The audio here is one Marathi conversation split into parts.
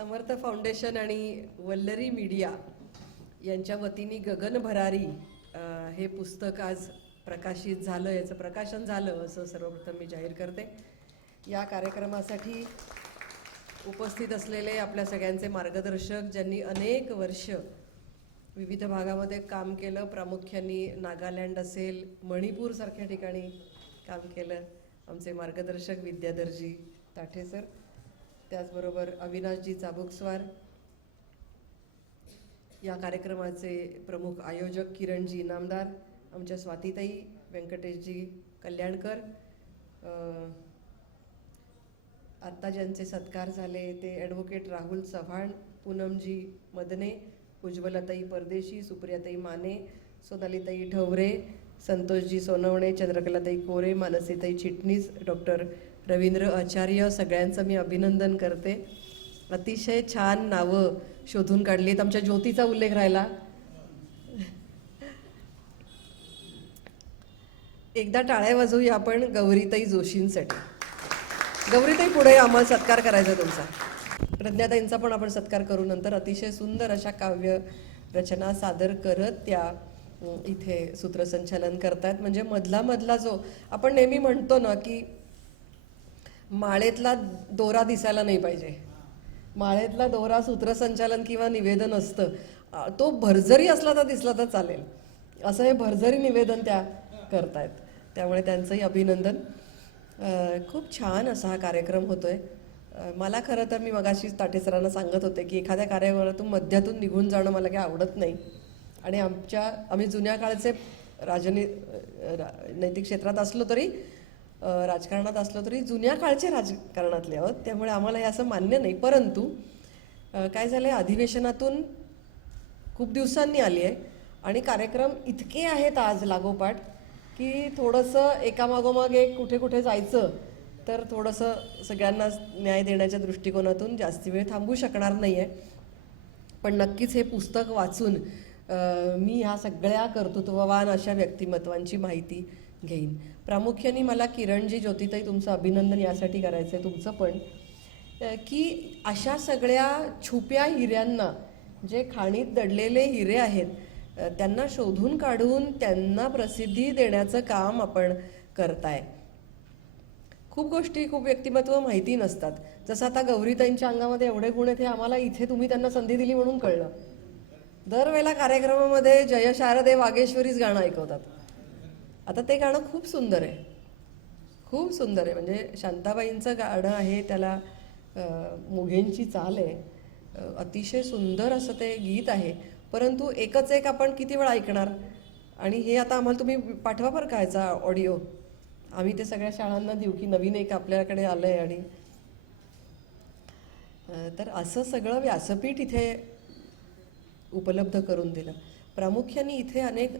समर्थ फाउंडेशन आणि वल्लरी मीडिया यांच्या वतीने गगन भरारी हे पुस्तक आज प्रकाशित झालं, याचं प्रकाशन झालं असं सर्वप्रथम मी जाहीर करते. या कार्यक्रमासाठी उपस्थित असलेले आपल्या सगळ्यांचे मार्गदर्शक, ज्यांनी अनेक वर्ष विविध भागामध्ये काम केलं, प्रामुख्याने नागालँड असेल, मणिपूरसारख्या ठिकाणी काम केलं, आमचे मार्गदर्शक विद्याधरजी ताठे सर, त्याचबरोबर अविनाशजी चाबुकस्वार, या कार्यक्रमाचे प्रमुख आयोजक किरणजी इनामदार, आमच्या स्वातीताई, व्यंकटेशजी कल्याणकर, आत्ता ज्यांचे सत्कार झाले ते ॲडव्होकेट राहुल चव्हाण, पूनमजी मदने, उज्ज्वलाताई परदेशी, सुप्रियाताई माने, सोनालीताई ठवरे, संतोषजी सोनवणे, चंद्रकलाताई कोरे, मानसीताई चिटणीस, डॉक्टर रवींद्र आचार्य, सगळ्यांचं मी अभिनंदन करते. अतिशय छान नावं शोधून काढलीत. आमच्या ज्योतीचा उल्लेख राहिला. एकदा टाळ्या वाजवूया आपण गौरीताई जोशींसाठी. गौरीताई पुढे आम्हाला सत्कार करायचा तुमचा. प्रज्ञाताईंचा पण आपण सत्कार करू नंतर. अतिशय सुंदर अशा काव्य रचना सादर करत त्या इथे सूत्रसंचालन करतायत. म्हणजे मधला जो आपण नेहमी म्हणतो ना की माळेतला दोरा दिसायला नाही पाहिजे, माळेतला दोरा सूत्रसंचालन किंवा निवेदन असतं, तो भरजरी असला तर दिसला तर चालेल, असं हे भरजरी निवेदन त्या करतायत. त्यामुळे त्यांचंही अभिनंदन. खूप छान असा हा कार्यक्रम होतोय. मला खरं तर मी मगाशी ताठे सरांना सांगत होते की एखाद्या कार्यक्रमातून मध्यातून निघून जाणं मला काही आवडत नाही. आणि आम्ही जुन्या काळचे नैतिक क्षेत्रात असलो तरी, राजकारणात असलो तरी जुन्या काळचे राजकारणातले आहोत, त्यामुळे आम्हाला हे असं मान्य नाही. परंतु काय झालं, अधिवेशनातून खूप दिवसांनी आली आहे आणि कार्यक्रम इतके आहेत आज लागोपाठ की थोडंसं एकामागोमाग एक कुठे कुठे जायचं तर थोडंसं सगळ्यांना न्याय देण्याच्या दृष्टिकोनातून जास्ती वेळ थांबू शकणार नाही आहे. पण नक्कीच हे पुस्तक वाचून मी ह्या सगळ्या कर्तृत्ववान अशा व्यक्तिमत्वांची माहिती घेईन. प्रामुख्याने मला किरणजी, ज्योतिताई, तुमचं अभिनंदन यासाठी करायचं आहे, तुमचं पण, की अशा सगळ्या छुप्या हिऱ्यांना, जे खाणीत दडलेले हिरे आहेत, त्यांना शोधून काढून त्यांना प्रसिद्धी देण्याचं काम आपण करताय. खूप गोष्टी, खूप व्यक्तिमत्व माहिती नसतात. जसं आता गौरीताईंच्या अंगामध्ये एवढे गुण आहेत हे आम्हाला इथे तुम्ही त्यांना संधी दिली म्हणून कळलं. दरवेळेला कार्यक्रमामध्ये जय शारदे वागेश्वरीच गाणं ऐकवतात. आता ते गाणं खूप सुंदर आहे, खूप सुंदर आहे. म्हणजे शांताबाईंचं गाणं आहे, त्याला मुघेंची चाल आहे, अतिशय सुंदर असं ते गीत आहे. परंतु एकच एक आपण किती वेळा ऐकणार. आणि हे आता आम्हाला तुम्ही पाठवा बरं का याचा ऑडिओ, आम्ही ते सगळ्या शाळांना देऊ की नवीन एक आपल्याकडे आलं आहे. आणि तर असं सगळं व्यासपीठ इथे उपलब्ध करून दिलं. प्रामुख्याने इथे अनेक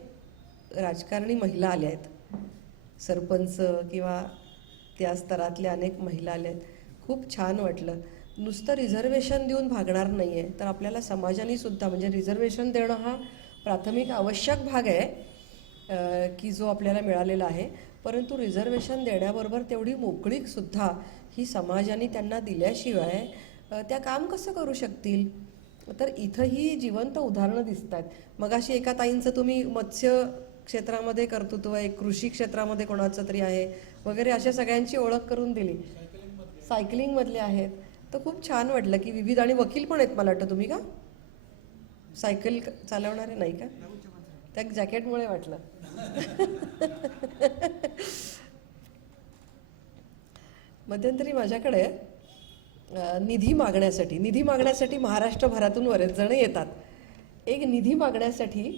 राजकारणी महिला आल्या आहेत, सरपंच किंवा त्या स्तरातल्या अनेक महिला आल्या आहेत. खूप छान वाटलं. नुसतं रिझर्वेशन देऊन भागणार नाही आहे, तर आपल्याला समाजाने सुद्धा, म्हणजे रिझर्वेशन देणं हा प्राथमिक आवश्यक भाग आहे की जो आपल्याला मिळालेला आहे, परंतु रिझर्वेशन देण्याबरोबर तेवढी मोकळीकसुद्धा ही समाजाने त्यांना दिल्याशिवाय त्या काम कसं करू शकतील. तर इथंही जिवंत उदाहरणं दिसत आहेत. मगाशी एका ताईंचं तुम्ही मत्स्य क्षेत्रामध्ये कर्तृत्व आहे, कृषी क्षेत्रामध्ये कोणाचं तरी आहे वगैरे, अशा सगळ्यांची ओळख करून दिली. सायकलिंगमधले आहेत. तर खूप छान वाटलं की विविध, आणि वकील पण आहेत मला वाटतं. तुम्ही का सायकल चालवणारे नाही का? त्या जॅकेटमुळे वाटलं. मध्यंतरी माझ्याकडे निधी मागण्यासाठी महाराष्ट्रभरातून बरेच जण येतात. एक निधी मागण्यासाठी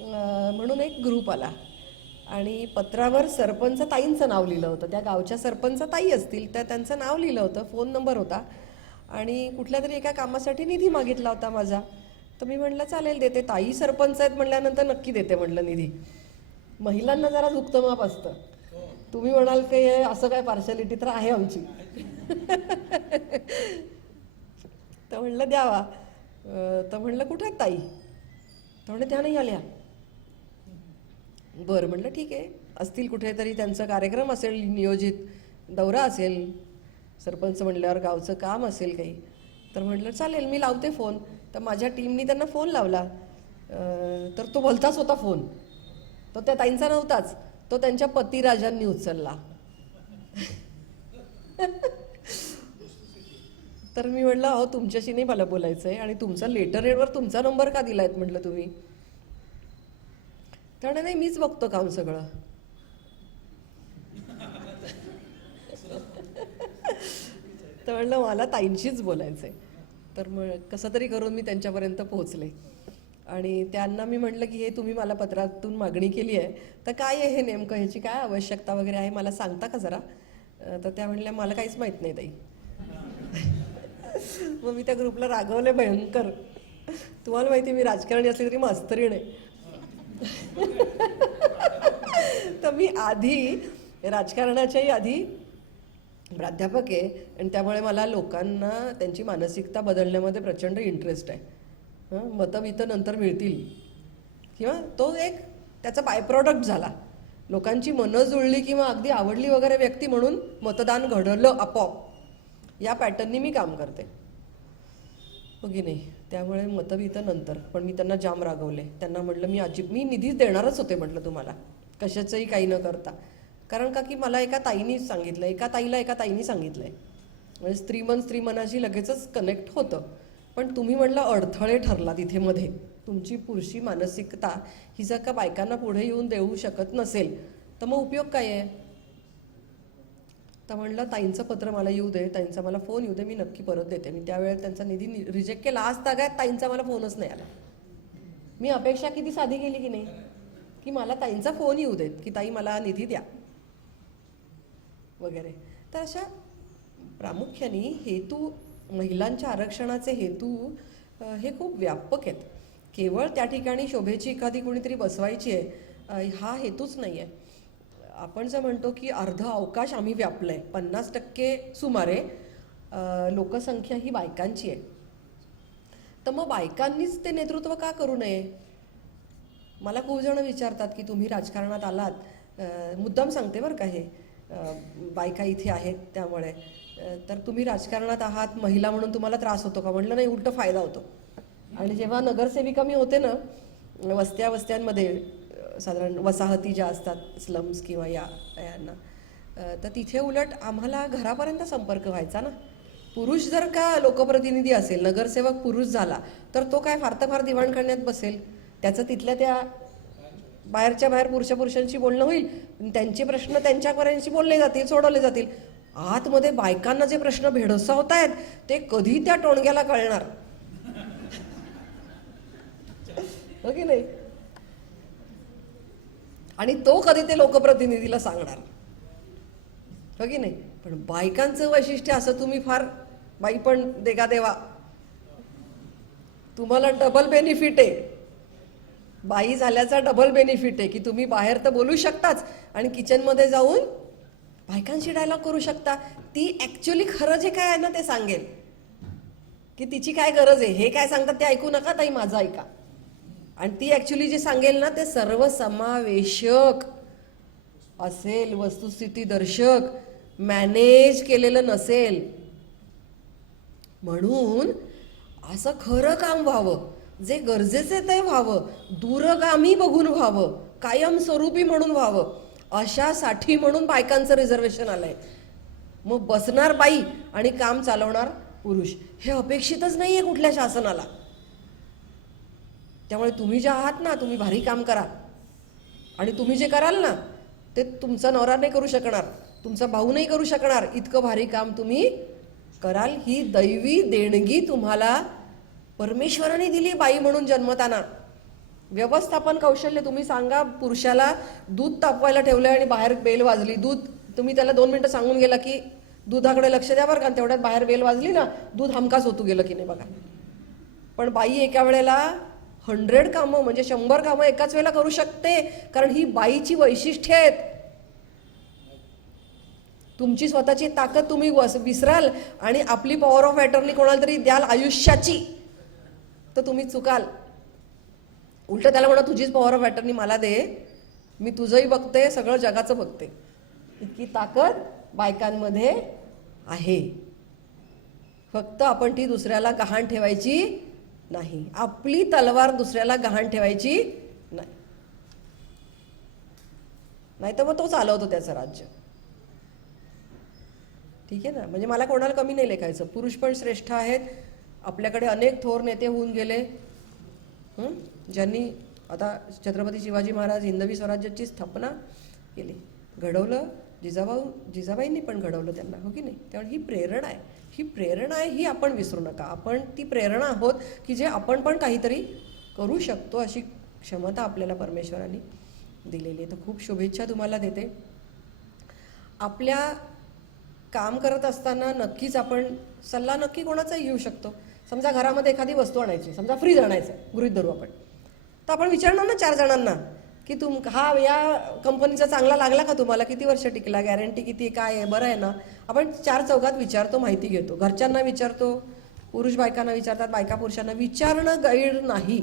म्हणून एक ग्रुप आला आणि पत्रावर सरपंच ताईंचं नाव लिहिलं होतं. त्या गावच्या सरपंच ताई असतील, त्या त्यांचं नाव लिहिलं होतं, फोन नंबर होता, आणि कुठल्या तरी एका कामासाठी निधी मागितला होता माझा. तर मी म्हटलं चालेल देते, ताई सरपंच आहेत म्हटल्यानंतर नक्की देते म्हटलं निधी. महिलांना जरा झुकतं माप असतं. तुम्ही म्हणाल की असं काय पार्शालिटी, तर आहे आमची. तर म्हणलं द्यावा. तर म्हणलं कुठे आहेत ताई? तर म्हणलं त्या नाही आल्या. बरं म्हटलं ठीक आहे, असतील कुठेतरी, त्यांचा कार्यक्रम असेल, नियोजित दौरा असेल, सरपंच म्हणल्यावर गावचं काम असेल काही. तर म्हटलं चालेल मी लावते फोन. तर माझ्या टीमनी त्यांना फोन लावला. तर तो भलताच होता फोन, तो त्या ताईंचा नव्हताच, तो त्यांच्या पतिराजांनी उचलला. तर मी म्हटलं अहो तुमच्याशी नाही मला बोलायचं आहे, आणि तुमचा लेटर हेडवर तुमचा नंबर का दिलायत म्हटलं तुम्ही. तर नाही मीच बघतो काम सगळं. तर म्हटलं मला ताईंशीच बोलायचं आहे. तर मग कसं तरी करून मी त्यांच्यापर्यंत पोहोचले, आणि त्यांना मी म्हटलं की हे तुम्ही मला पत्रातून मागणी केली आहे, तर काय आहे हे नेमकं, ह्याची काय आवश्यकता वगैरे आहे मला सांगता का जरा. तर त्या म्हणल्या मला काहीच माहीत नाही ताई. मग मी त्या ग्रुपला रागवले भयंकर. तुम्हाला माहिती मी राजकारणी असली तरी मास्तरीण आहे. तर मी आधी राजकारणाच्याही आधी प्राध्यापक आहे, आणि त्यामुळे मला लोकांना त्यांची मानसिकता बदलण्यामध्ये प्रचंड इंटरेस्ट आहे. मतभेद नंतर मिळतील, किंवा तो एक त्याचा बाय प्रॉडक्ट झाला. लोकांची मनं जुळली किंवा अगदी आवडली वगैरे व्यक्ती म्हणून मतदान घडलं आपोआप. या पॅटर्ननी मी काम करते, हो की नाही. त्यामुळे मतभेद नंतर पण मी त्यांना जाम रागवले. त्यांना म्हटलं मी निधीच देणारच होते म्हटलं तुम्हाला, कशाचंही काही न करता. कारण का की मला एका ताईनी सांगितलं, एका ताईनी सांगितलं आहे, म्हणजे स्त्रीमनाशी लगेचच कनेक्ट होतं. पण तुम्ही म्हटलं अडथळे ठरला तिथे मध्ये. तुमची पुरुषी मानसिकता ही जर का बायकांना पुढे येऊन देऊ शकत नसेल तर मग उपयोग काय आहे. तर म्हणलं ताईंचं पत्र मला येऊ दे, ताईंचा मला फोन येऊ दे, मी नक्की परत देते. मी त्यावेळेला त्यांचा निधी रिजेक्ट केला. आज तागायत ताईंचा मला फोनच नाही आला. मी अपेक्षा किती साधी केली की नाही, की मला ताईंचा फोन येऊ देत की ताई मला निधी द्या वगैरे. तर अशा प्रामुख्याने हेतू, महिलांच्या आरक्षणाचे हेतू हे खूप व्यापक आहेत. केवळ त्या ठिकाणी शोभेची एखादी कोणीतरी बसवायची आहे हा हेतूच नाही आहे. आपण जर म्हणतो की अर्ध अवकाश आम्ही व्यापलं आहे, 50% सुमारे लोकसंख्या ही बायकांची आहे, तर मग बायकांनीच ते नेतृत्व का करू नये. मला खूप जण विचारतात की तुम्ही राजकारणात आलात, मुद्दाम सांगते बरं का हे, बायका इथे आहेत त्यामुळे, तर तुम्ही राजकारणात आहात महिला म्हणून तुम्हाला त्रास होतो का. म्हटलं नाही, उलट फायदा होतो. आणि जेव्हा नगरसेविका मी होते ना वस्त्यांमध्ये, साधारण वसाहती ज्या असतात स्लम्स किंवा यांना, तर तिथे उलट आम्हाला घरापर्यंत संपर्क व्हायचा ना. पुरुष जर का लोकप्रतिनिधी असेल, नगरसेवक पुरुष झाला, तर तो काय फार तर फार दिवाणखान्यात बसेल, त्याचं तिथल्या त्या बाहेरच्या बाहेर पुरुषांशी बोलणं होईल, त्यांचे प्रश्न त्यांच्यापर्यंत बोलले जातील, सोडवले जातील. आतमध्ये बायकांना जे प्रश्न भेडसावत आहेत ते कधी त्या टोणग्याला कळणार, हो की नाही. आणि तो कधी ते लोकप्रतिनिधीला सांगणार, हो की नाही. पण बायकांचं वैशिष्ट्य असं, तुम्ही फार बाई पण देगा देवा, तुम्हाला डबल बेनिफिट आहे. बाई झाल्याचा डबल बेनिफिट आहे की तुम्ही बाहेर तर बोलू शकताच, आणि किचनमध्ये जाऊन बायकांशी डायलॉग करू शकता. ती ॲक्च्युली खरं जे काय आहे ना ते सांगेल, की तिची काय गरज आहे. हे काय सांगतात ते ऐकू नका ताई, माझं ऐका. आणि ती ॲक्च्युली जे सांगेल ना ते सर्वसमावेशक असेल, वस्तुस्थिती दर्शक, मॅनेज केलेलं नसेल. म्हणून असं खरं काम व्हावं, जे गरजेचे ते व्हावं, दूरगामी बघून व्हावं, कायमस्वरूपी म्हणून व्हावं, अशासाठी म्हणून बायकांचं रिझर्वेशन आलंय. मग बसणार बाई आणि काम चालवणार पुरुष, हे अपेक्षितच नाही आहे कुठल्या शासनाला. त्यामुळे तुम्ही जे आहात ना, तुम्ही भारी काम करा, आणि तुम्ही जे कराल ना ते तुमचा नवरा नाही करू शकणार, तुमचा भाऊ नाही करू शकणार. इतकं भारी काम तुम्ही कराल. ही दैवी देणगी तुम्हाला परमेश्वराने दिली बाई म्हणून जन्मताना. व्यवस्थापन कौशल्य. तुम्ही सांगा पुरुषाला दूध तापवायला ठेवलं आणि बाहेर बेल वाजली, दूध, तुम्ही त्याला 2 मिनिटं सांगून गेला की दुधाकडे लक्ष द्या बरं का, तेवढ्यात बाहेर बेल वाजली ना, दूध हमखास होतू गेलं की नाही बघा. पण बाई एका वेळेला 100 कामं, म्हणजे 100 कामं एकाच वेळेला करू शकते, कारण ही बाईची वैशिष्ट्ये आहेत. तुमची स्वतःची ताकद तुम्ही विसराल आणि आपली पॉवर ऑफ अटर्नी कोणाला तरी द्याल आयुष्याची, तर तुम्ही चुकाल. उलट त्याला म्हणा, तुझीच पॉवर ऑफ अटर्नी मला दे, मी तुझंही बघते, सगळं जगाचं बघते. इतकी ताकद बायकांमध्ये आहे, फक्त आपण ती दुसऱ्याला गहाण ठेवायची नाही, आपली तलवार दुसऱ्याला गहाण ठेवायची नाही, नाही तर मग तो चालवतो त्याचं राज्य. ठीक आहे ना. म्हणजे मला कोणाला कमी नाही लेखायचं, पुरुष पण श्रेष्ठ आहेत. आपल्याकडे अनेक थोर नेते होऊन गेले, ज्यांनी आता छत्रपती शिवाजी महाराज हिंदवी स्वराज्याची स्थापना केली, घडवलं. जिजाबाईंनी पण घडवलं त्यांना, हो की नाही. त्यामुळे ही प्रेरणा आहे, ही प्रेरणा आहे, ही आपण विसरू नका. आपण ती प्रेरणा आहोत की जे आपण पण काहीतरी करू शकतो, अशी क्षमता आपल्याला परमेश्वराने दिलेली आहे. तर खूप शुभेच्छा तुम्हाला देते. आपल्या काम करत असताना नक्कीच आपण सल्ला नक्की कोणाचाही घेऊ शकतो. समजा घरामध्ये एखादी वस्तू आणायची, समजा फ्रीज आणायचं आहे, गृहीत धरू आपण, तर आपण विचारणार ना 4 जणांना की हा या कंपनीचा चांगला लागला का तुम्हाला, किती वर्ष टिकला, गॅरंटी किती, काय आहे, बरं आहे ना. आपण 4 चौघात विचारतो, माहिती घेतो. घरच्यांना विचारतो, पुरुष बायकांना विचारतात, बायका पुरुषांना. विचारणं गैर नाही,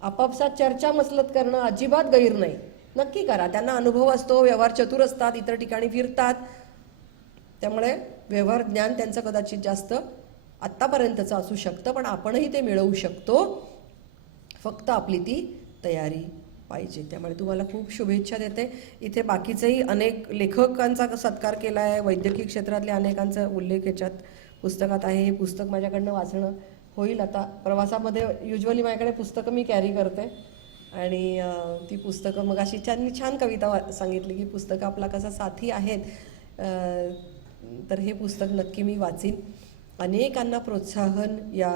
आपापसात चर्चा मसलत करणं अजिबात गैर नाही. नक्की करा. त्यांना अनुभव असतो, व्यवहार चतुर असतात, इतर ठिकाणी फिरतात, त्यामुळे व्यवहार ज्ञान त्यांचं कदाचित जास्त आत्तापर्यंतचं असू शकतं, पण आपणही ते मिळवू शकतो. फक्त आपली ती तयारी पाहिजे. त्यामुळे तुम्हाला खूप शुभेच्छा देते. इथे बाकीचेही अनेक लेखकांचा सत्कार केला आहे, वैद्यकीय क्षेत्रातल्या अनेकांचा उल्लेख याच्यात पुस्तकात आहे. हे पुस्तक माझ्याकडनं वाचणं होईल. आता प्रवासामध्ये युजली माझ्याकडे पुस्तकं मी कॅरी करते आणि ती पुस्तकं मग अशी छान कविता सांगितली की पुस्तकं आपला कसा साथी आहेत. तर हे पुस्तक नक्की मी वाचीन. अनेकांना प्रोत्साहन या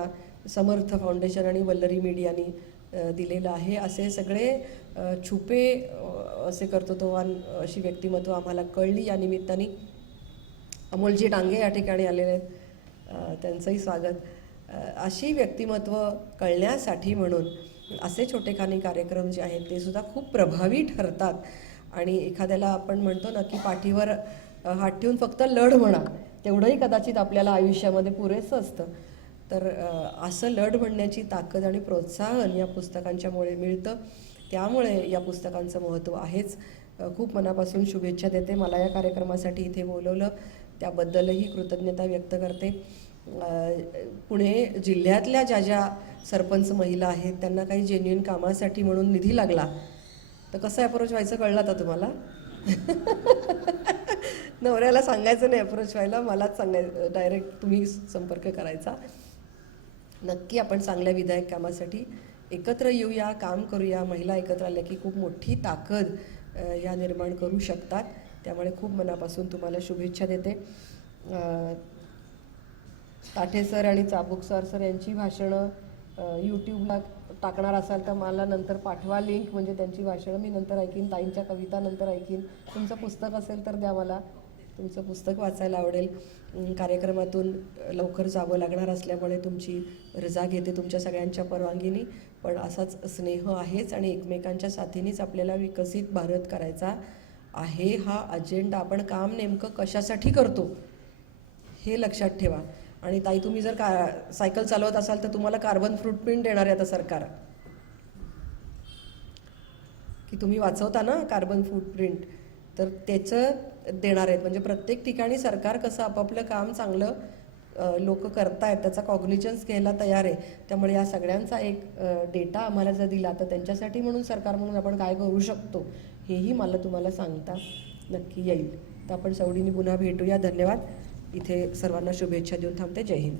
समर्थ फाउंडेशन आणि वल्लरी मीडियानी दिलेलं आहे. असे सगळे छुपे असे कर्तृत्ववान अशी व्यक्तिमत्व आम्हाला कळली या निमित्ताने. अमोलजी डांगे या ठिकाणी आलेले आहेत, त्यांचंही स्वागत. अशी व्यक्तिमत्व कळण्यासाठी म्हणून असे छोटेखानी कार्यक्रम जे आहेत ते सुद्धा खूप प्रभावी ठरतात. आणि एखाद्याला आपण म्हणतो ना की पाठीवर हात ठेवून फक्त लढ म्हणा, तेवढंही कदाचित आपल्याला आयुष्यामध्ये पुरेसं असतं. तर असं लढ म्हणण्याची ताकद आणि प्रोत्साहन या पुस्तकांच्यामुळे मिळतं. त्यामुळे या पुस्तकांचं महत्त्व आहेच. खूप मनापासून शुभेच्छा देते. मला या कार्यक्रमासाठी इथे बोलवलं त्याबद्दलही कृतज्ञता व्यक्त करते. पुणे जिल्ह्यातल्या ज्या सरपंच महिला आहेत त्यांना काही जेन्युइन कामासाठी म्हणून निधी लागला तर कसं अप्रोच व्हायचं कळलं आता तुम्हाला. नवऱ्याला सांगायचं नाही अप्रोच व्हायला, मलाच सांगायचं, डायरेक्ट तुम्ही संपर्क करायचा. नक्की आपण चांगल्या विधायक कामासाठी एकत्र येऊया, काम करूया. महिला एकत्र आल्या की खूप मोठी ताकद या निर्माण करू शकतात. त्यामुळे खूप मनापासून तुम्हाला शुभेच्छा देते. ताठे सर आणि चाबुक सर यांची भाषणं यूट्यूबला टाकणार असाल तर मला नंतर पाठवा लिंक, म्हणजे त्यांची भाषणं मी नंतर ऐकीन, ताईंच्या कविता नंतर ऐकीन. तुमचं पुस्तक असेल तर द्या, मला तुमचं पुस्तक वाचायला आवडेल. कार्यक्रमातून लवकर जावं लागणार असल्यामुळे तुमची रजा घेते तुमच्या सगळ्यांच्या परवानगीने. पण असाच स्नेह आहेच आणि एकमेकांच्या साथीनेच आपल्याला विकसित भारत करायचा आहे. हा अजेंडा आपण काम नेमकं कशासाठी करतो हे लक्षात ठेवा. आणि ताई तुम्ही जर सायकल चालवत असाल तर तुम्हाला कार्बन फूटप्रिंट देणार आहे आता सरकार, की तुम्ही वाचवता ना कार्बन फूटप्रिंट, तर त्याचं देणार आहेत. म्हणजे प्रत्येक ठिकाणी सरकार कसं आपापलं काम चांगलं लोक करतायत त्याचा कॉग्निजन्स घ्यायला तयार आहे. त्यामुळे या सगळ्यांचा एक डेटा आम्हाला जर दिला तर त्यांच्यासाठी म्हणून सरकार म्हणून आपण काय करू शकतो हेही मला तुम्हाला सांगता नक्की येईल. तर आपण सवडीने पुन्हा भेटूया. धन्यवाद. इथे सर्वांना शुभेच्छा देऊन थांबते. जय हिंद.